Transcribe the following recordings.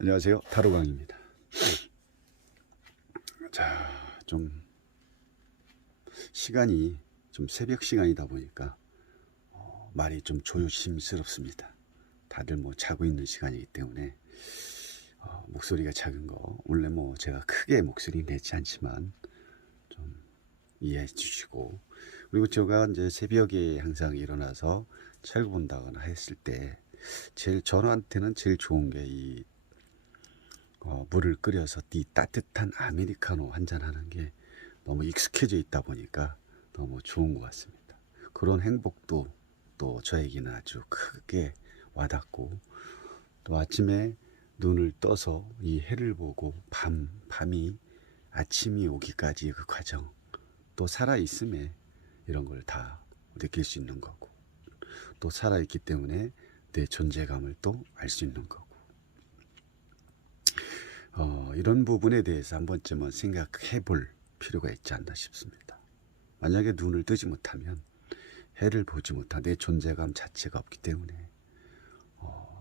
안녕하세요. 타로강입니다. 자, 좀 시간이 좀 새벽 시간이다 보니까 말이 좀 조심스럽습니다. 다들 뭐 자고 있는 시간이기 때문에 목소리가 작은 거 원래 뭐 제가 크게 목소리 내지 않지만 좀 이해해 주시고, 그리고 제가 이제 새벽에 항상 일어나서 책 본다거나 했을 때 제일 저한테는 제일 좋은 게 이 물을 끓여서 이 따뜻한 아메리카노 한 잔 하는 게 너무 익숙해져 있다 보니까 너무 좋은 것 같습니다. 그런 행복도 또 저에게는 아주 크게 와닿고, 또 아침에 눈을 떠서 이 해를 보고 밤이 아침이 오기까지 그 과정, 또 살아있음에 이런 걸 다 느낄 수 있는 거고, 또 살아있기 때문에 내 존재감을 또 알 수 있는 거고, 이런 부분에 대해서 한 번쯤은 생각해 볼 필요가 있지 않나 싶습니다. 만약에 눈을 뜨지 못하면, 해를 보지 못한 내 존재감 자체가 없기 때문에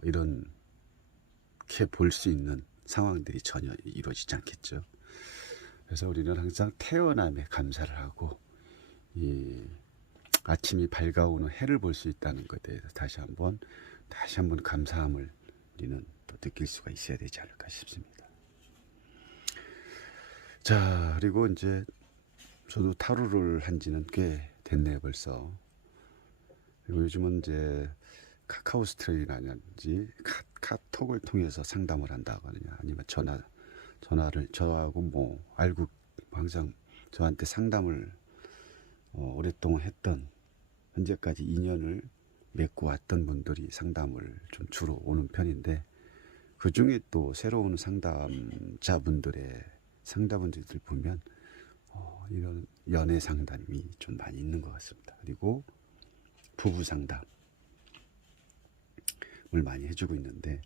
이렇게 볼 수 있는 상황들이 전혀 이루어지지 않겠죠. 그래서 우리는 항상 태어남에 감사를 하고, 이 아침이 밝아오는 해를 볼 수 있다는 것에 대해서 다시 한번 감사함을 우리는 또 느낄 수가 있어야 되지 않을까 싶습니다. 자, 그리고 이제 저도 타로를 한 지는 꽤 됐네요, 벌써. 그리고 요즘은 이제 카카오 스트레이라든지 카톡을 통해서 상담을 한다거나, 아니면 전화를 저하고 뭐 알고 항상 저한테 상담을 오랫동안 했던, 현재까지 인연을 맺고 왔던 분들이 상담을 좀 주로 오는 편인데, 그 중에 또 새로운 상담원들 보면 이런 연애 상담이 좀 많이 있는 것 같습니다. 그리고 부부 상담을 많이 해주고 있는데,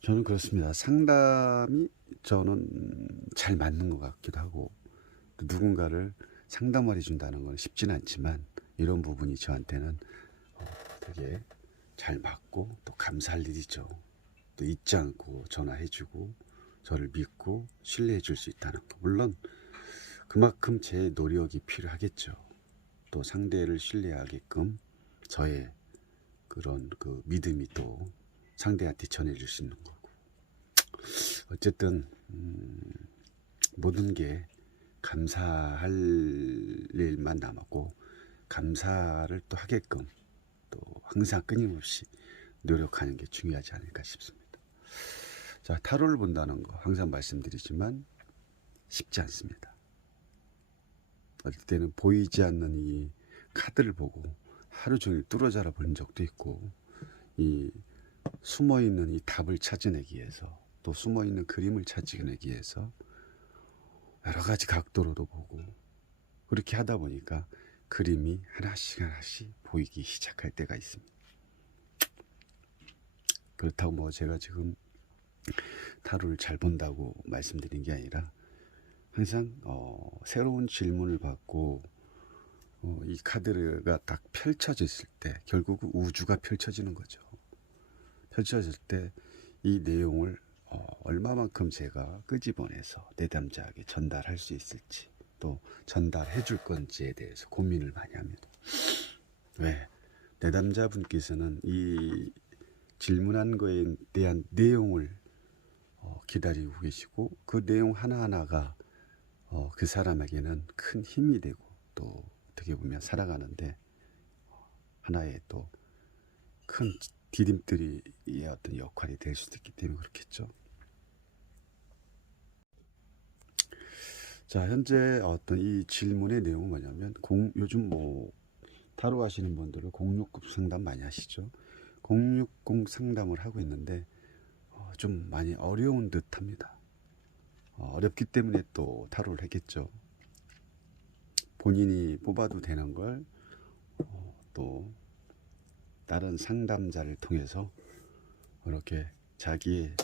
저는 그렇습니다. 상담이 저는 잘 맞는 것 같기도 하고, 또 누군가를 상담을 해준다는 건 쉽지는 않지만 이런 부분이 저한테는 되게 잘 맞고 또 감사할 일이죠. 또 잊지 않고 전화해주고 저를 믿고 신뢰해 줄 수 있다는 거, 물론 그만큼 제 노력이 필요하겠죠. 또 상대를 신뢰하게끔 저의 그런 그 믿음이 또 상대한테 전해줄 수 있는 거고, 어쨌든 모든 게 감사할 일만 남았고, 감사를 또 하게끔 또 항상 끊임없이 노력하는 게 중요하지 않을까 싶습니다. 자, 타로를 본다는 거 항상 말씀드리지만 쉽지 않습니다. 어떨 때는 보이지 않는 이 카드를 보고 하루 종일 뚫어져라 본 적도 있고, 이 숨어있는 이 답을 찾아내기 위해서, 또 숨어있는 그림을 찾아내기 위해서 여러 가지 각도로도 보고, 그렇게 하다 보니까 그림이 하나씩 보이기 시작할 때가 있습니다. 그렇다고 뭐 제가 지금 타로를 잘 본다고 말씀드린 게 아니라, 항상 새로운 질문을 받고 이 카드가 딱 펼쳐졌을 때 결국 우주가 펼쳐지는 거죠. 펼쳐질 때 이 내용을 얼마만큼 제가 끄집어내서 내담자에게 전달할 수 있을지, 또 전달해 줄 건지에 대해서 고민을 많이 합니다. 왜? 내담자분께서는 이 질문한 거에 대한 내용을 기다리고 계시고, 그 내용 하나하나가 그 사람에게는 큰 힘이 되고, 또 어떻게 보면 살아가는데 하나의 또 큰 디딤돌이의 어떤 역할이 될 수도 있기 때문에 그렇겠죠. 자, 현재 어떤 이 질문의 내용은 뭐냐면, 요즘 뭐 타로 하시는 분들은 060 상담 많이 하시죠. 060 상담을 하고 있는데 좀 많이 어려운 듯 합니다. 어렵기 때문에 또 타로를 했겠죠. 본인이 뽑아도 되는 걸 또 다른 상담자를 통해서 이렇게 자기의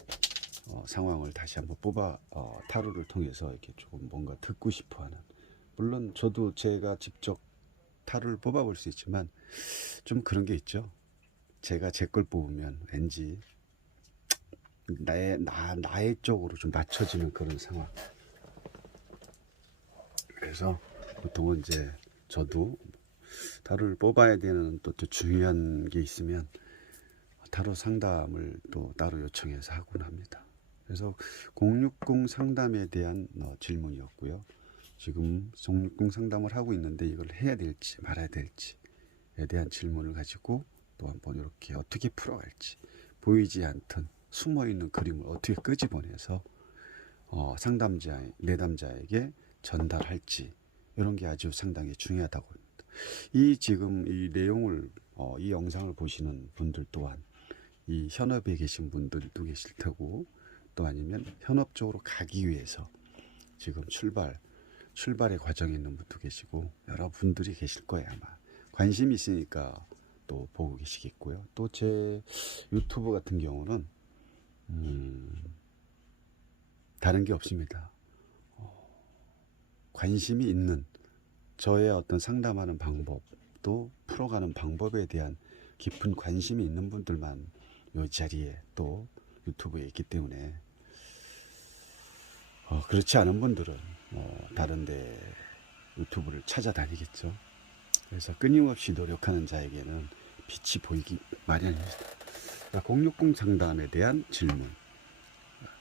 상황을 다시 한번 타로를 통해서 이렇게 조금 뭔가 듣고 싶어하는, 물론 저도 제가 직접 타로를 뽑아볼 수 있지만 좀 그런 게 있죠. 제가 제 걸 뽑으면 왠지 나의 쪽으로 좀 맞춰지는 그런 상황. 그래서 보통은 이제 저도 타로를 뽑아야 되는 또 중요한 게 있으면 타로 상담을 또 따로 요청해서 하곤 합니다. 그래서 060 상담에 대한 질문이었고요. 지금 060 상담을 하고 있는데 이걸 해야 될지 말아야 될지에 대한 질문을 가지고 또 한번 이렇게 어떻게 풀어갈지, 보이지 않던 숨어있는 그림을 어떻게 끄집어내서 내담자에게 전달할지, 이런 게 아주 상당히 중요하다고 합니다. 지금 이 내용을 이 영상을 보시는 분들 또한 이 현업에 계신 분들도 계실 테고, 또 아니면 현업 쪽으로 가기 위해서 지금 출발의 과정에 있는 분도 계시고, 여러 분들이 계실 거예요. 아마 관심이 있으니까 또 보고 계시겠고요. 또 제 유튜브 같은 경우는 다른 게 없습니다. 관심이 있는 저의 어떤 상담하는 방법, 또 풀어가는 방법에 대한 깊은 관심이 있는 분들만 이 자리에 또 유튜브에 있기 때문에, 그렇지 않은 분들은 다른 데 유튜브를 찾아다니겠죠. 그래서 끊임없이 노력하는 자에게는 빛이 보이기 마련입니다. 060 상담에 대한 질문.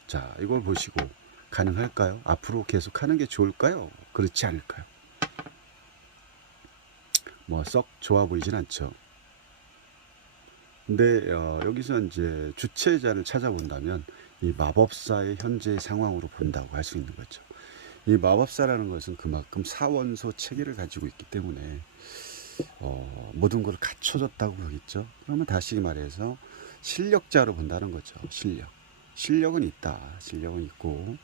자, 이걸 보시고 가능할까요? 앞으로 계속 하는 게 좋을까요? 그렇지 않을까요? 뭐 썩 좋아 보이진 않죠. 근데 여기서 이제 주체자를 찾아본다면 이 마법사의 현재 상황으로 본다고 할 수 있는 거죠. 이 마법사라는 것은 그만큼 사원소 체계를 가지고 있기 때문에 모든 걸 갖춰줬다고 그러겠죠. 그러면 다시 말해서 실력자로 본다는 거죠. 실력은 있다. 실력은 있고,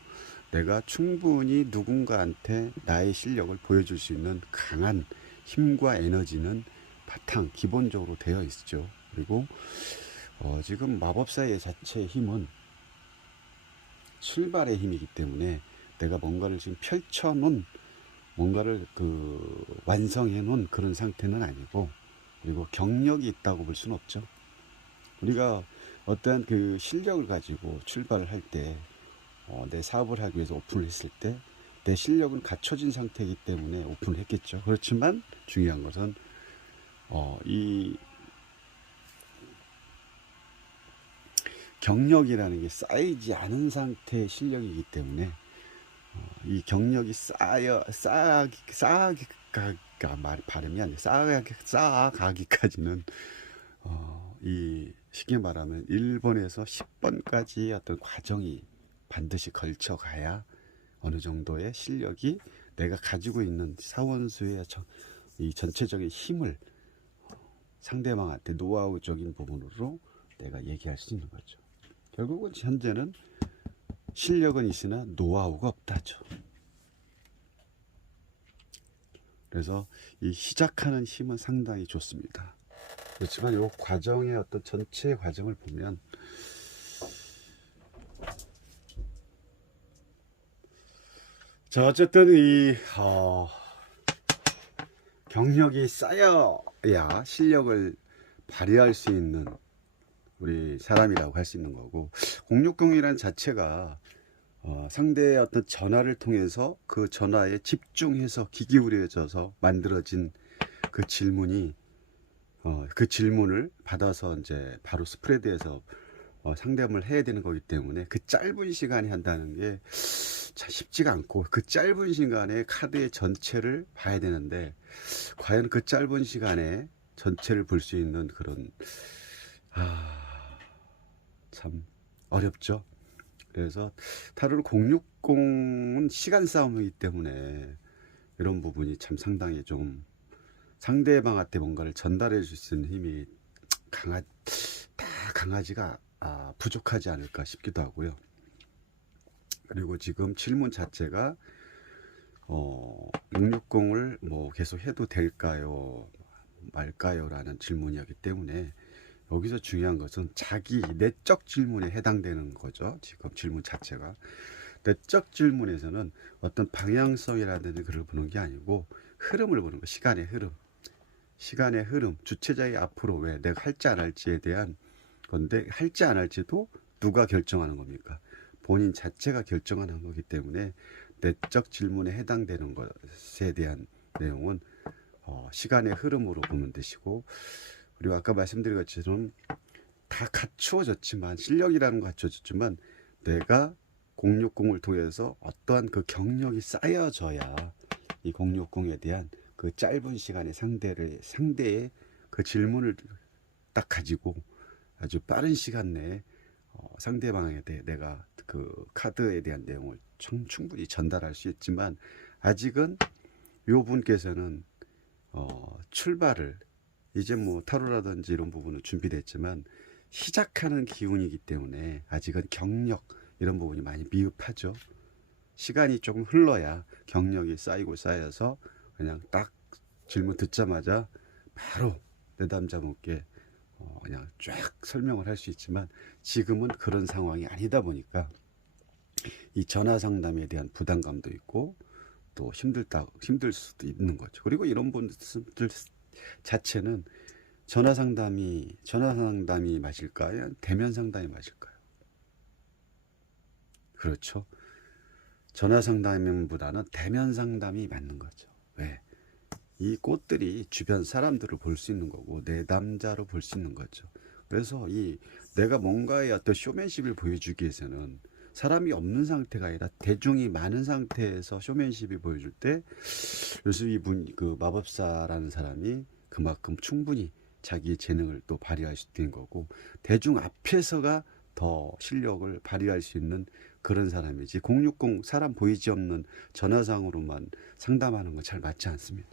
내가 충분히 누군가한테 나의 실력을 보여줄 수 있는 강한 힘과 에너지는 바탕 기본적으로 되어 있죠. 그리고 지금 마법사의 자체의 힘은 출발의 힘이기 때문에 내가 뭔가를 지금 펼쳐놓은, 뭔가를 완성해 놓은 그런 상태는 아니고, 그리고 경력이 있다고 볼 수는 없죠. 우리가 어떠한 그 실력을 가지고 출발을 할 때, 내 사업을 하기 위해서 오픈을 했을 때 내 실력은 갖춰진 상태이기 때문에 오픈을 했겠죠. 그렇지만 중요한 것은 이 경력이라는 게 쌓이지 않은 상태의 실력이기 때문에 이 경력이 쌓아가기까지는 이 쉽게 말하면 1번에서 10번까지의 어떤 과정이 반드시 걸쳐가야 어느 정도의 실력이, 내가 가지고 있는 사원수의 이 전체적인 힘을 상대방한테 노하우적인 부분으로 내가 얘기할 수 있는 거죠. 결국은 현재는 실력은 있으나 노하우가 없다죠. 그래서 이 시작하는 힘은 상당히 좋습니다. 그렇지만 이 과정의 어떤 전체 과정을 보면 자, 어쨌든 이 경력이 쌓여야 실력을 발휘할 수 있는 우리 사람이라고 할 수 있는 거고, 060이라는 자체가 상대의 어떤 전화를 통해서 그 전화에 집중해서 귀 기울여져서 만들어진 그 질문이, 그 질문을 받아서 이제 바로 스프레드해서 상담을 해야 되는 거기 때문에 그 짧은 시간에 한다는 게 참 쉽지가 않고, 그 짧은 시간에 카드의 전체를 봐야 되는데 과연 그 짧은 시간에 전체를 볼 수 있는 그런 참 어렵죠. 그래서 타로를 060은 시간 싸움이기 때문에 이런 부분이 참 상당히 좀 상대방한테 뭔가를 전달해 줄 수 있는 힘이 강하지가 부족하지 않을까 싶기도 하고요. 그리고 지금 질문 자체가 660을 뭐 계속 해도 될까요 말까요 라는 질문이었기 때문에, 여기서 중요한 것은 자기 내적 질문에 해당되는 거죠. 지금 질문 자체가 내적 질문에서는 어떤 방향성이라든지 그걸 보는 게 아니고 흐름을 보는 거. 시간의 흐름, 주체자의 앞으로 왜 내가 할지 안 할지에 대한 건데, 할지 안 할지도 누가 결정하는 겁니까? 본인 자체가 결정하는 거기 때문에 내적 질문에 해당되는 것에 대한 내용은 시간의 흐름으로 보면 되시고, 그리고 아까 말씀드린 것처럼 다 갖추어졌지만, 실력이라는 거 갖추어졌지만 내가 060을 통해서 어떠한 그 경력이 쌓여져야 이 060에 대한 그 짧은 시간에 상대의 그 질문을 딱 가지고 아주 빠른 시간 내에 상대방에 대해 내가 그 카드에 대한 내용을 충분히 전달할 수 있지만, 아직은 요 분께서는 출발을 이제 뭐 타로라든지 이런 부분은 준비됐지만 시작하는 기운이기 때문에 아직은 경력 이런 부분이 많이 미흡하죠. 시간이 조금 흘러야 경력이 쌓이고 쌓여서 그냥 딱 질문 듣자마자 바로 내담자분께 그냥 쫙 설명을 할 수 있지만, 지금은 그런 상황이 아니다 보니까 이 전화 상담에 대한 부담감도 있고 또 힘들 수도 있는 거죠. 그리고 이런 분들 자체는 전화 상담이 맞을까요? 대면 상담이 맞을까요? 그렇죠. 전화 상담보다는 대면 상담이 맞는 거죠. 왜? 이 꽃들이 주변 사람들을 볼 수 있는 거고 내담자로 볼 수 있는 거죠. 그래서 이 내가 뭔가의 어떤 쇼맨십을 보여주기 위해서는 사람이 없는 상태가 아니라 대중이 많은 상태에서 쇼맨십이 보여줄 때, 요즘 이분 그 마법사라는 사람이 그만큼 충분히 자기의 재능을 또 발휘할 수 있는 거고, 대중 앞에서가 더 실력을 발휘할 수 있는 그런 사람이지, 060 사람 보이지 없는 전화상으로만 상담하는 건 잘 맞지 않습니다.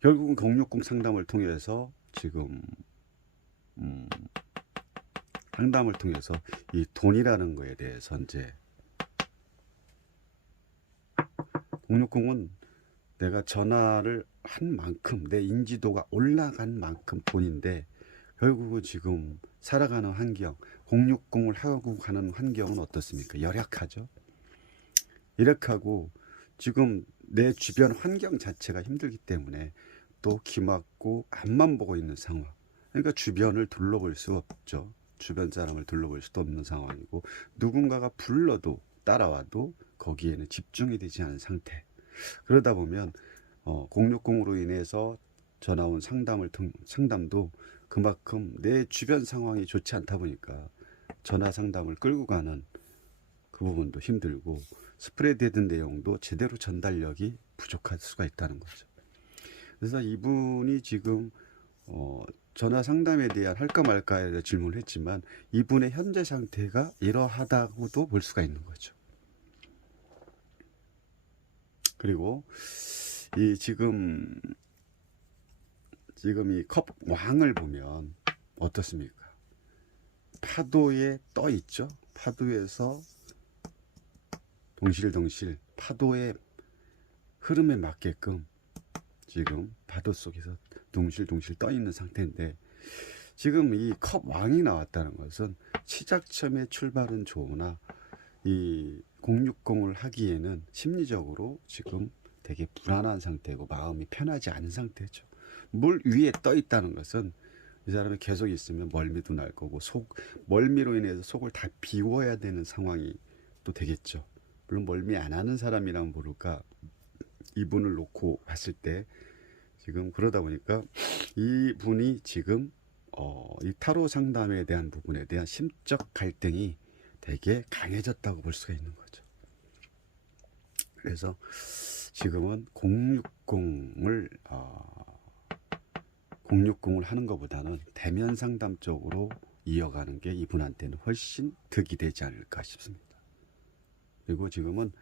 결국은 060 상담을 통해서 지금 상담을 통해서 이 돈이라는 거에 대해서 이제 060은 내가 전화를 한 만큼 내 인지도가 올라간 만큼 돈인데, 결국은 지금 살아가는 환경, 060을 하고 가는 환경은 어떻습니까? 열악하죠. 열악하고 지금 내 주변 환경 자체가 힘들기 때문에 또 기막고 앞만 보고 있는 상황. 그러니까 주변을 둘러볼 수 없죠. 주변 사람을 둘러볼 수도 없는 상황이고, 누군가가 불러도 따라와도 거기에는 집중이 되지 않은 상태. 그러다 보면 060으로 인해서 전화 온 상담도 그만큼 내 주변 상황이 좋지 않다 보니까 전화 상담을 끌고 가는 그 부분도 힘들고, 스프레드된 내용도 제대로 전달력이 부족할 수가 있다는 거죠. 그래서 이분이 지금 전화 상담에 대한 할까 말까에 대한 질문을 했지만, 이분의 현재 상태가 이러하다고도 볼 수가 있는 거죠. 그리고 이 지금 이 컵 왕을 보면 어떻습니까? 파도에 떠 있죠. 파도에서 동실동실 파도의 흐름에 맞게끔 지금 파도 속에서 동실동실 떠 있는 상태인데, 지금 이 컵 왕이 나왔다는 것은 시작점의 출발은 좋으나 이 060을 하기에는 심리적으로 지금 되게 불안한 상태고 마음이 편하지 않은 상태죠. 물 위에 떠 있다는 것은 이 사람이 계속 있으면 멀미도 날 거고, 멀미로 인해서 속을 다 비워야 되는 상황이 또 되겠죠. 물론 멀미 안 하는 사람이라면 모를까, 이분을 놓고 봤을 때 지금 그러다 보니까 이분이 지금 이 타로 상담에 대한 부분에 대한 심적 갈등이 되게 강해졌다고 볼 수가 있는 거죠. 그래서 지금은 060을 하는 것보다는 대면 상담 쪽으로 이어가는 게 이분한테는 훨씬 득이 되지 않을까 싶습니다. 그리고 지금은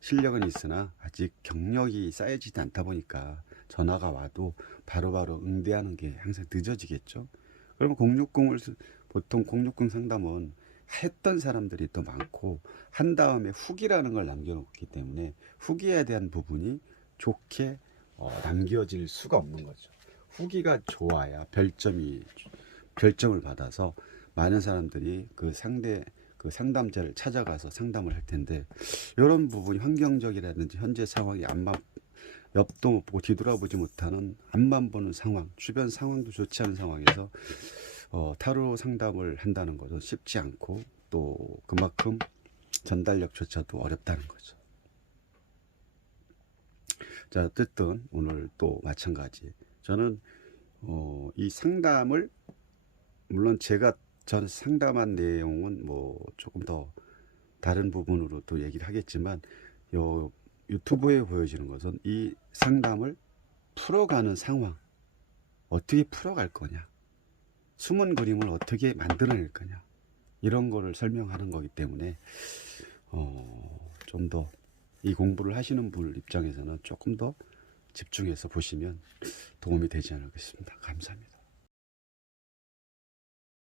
실력은 있으나 아직 경력이 쌓여지지 않다 보니까 전화가 와도 바로바로 응대하는 게 항상 늦어지겠죠. 그러면 060을 보통 060 상담은 했던 사람들이 또 많고, 한 다음에 후기라는 걸 남겨놓기 때문에 후기에 대한 부분이 좋게 남겨질 수가 없는 거죠. 후기가 좋아야 별점을 받아서 많은 사람들이 그 상담자를 찾아가서 상담을 할 텐데, 이런 부분이 환경적이라든지 현재 상황이 옆도 못 보고 뒤돌아보지 못하는 앞만 보는 상황, 주변 상황도 좋지 않은 상황에서 타로 상담을 한다는 것은 쉽지 않고 또 그만큼 전달력조차도 어렵다는 거죠. 자, 어쨌든 오늘 또 마찬가지. 저는 이 상담을 물론 전 상담한 내용은 뭐 조금 더 다른 부분으로 또 얘기를 하겠지만 요 유튜브에 보여지는 것은 이 상담을 풀어가는 상황, 어떻게 풀어갈 거냐, 숨은 그림을 어떻게 만들어낼 거냐, 이런 거를 설명하는 거기 때문에 좀 더 이 공부를 하시는 분 입장에서는 조금 더 집중해서 보시면 도움이 되지 않을까 싶습니다. 감사합니다.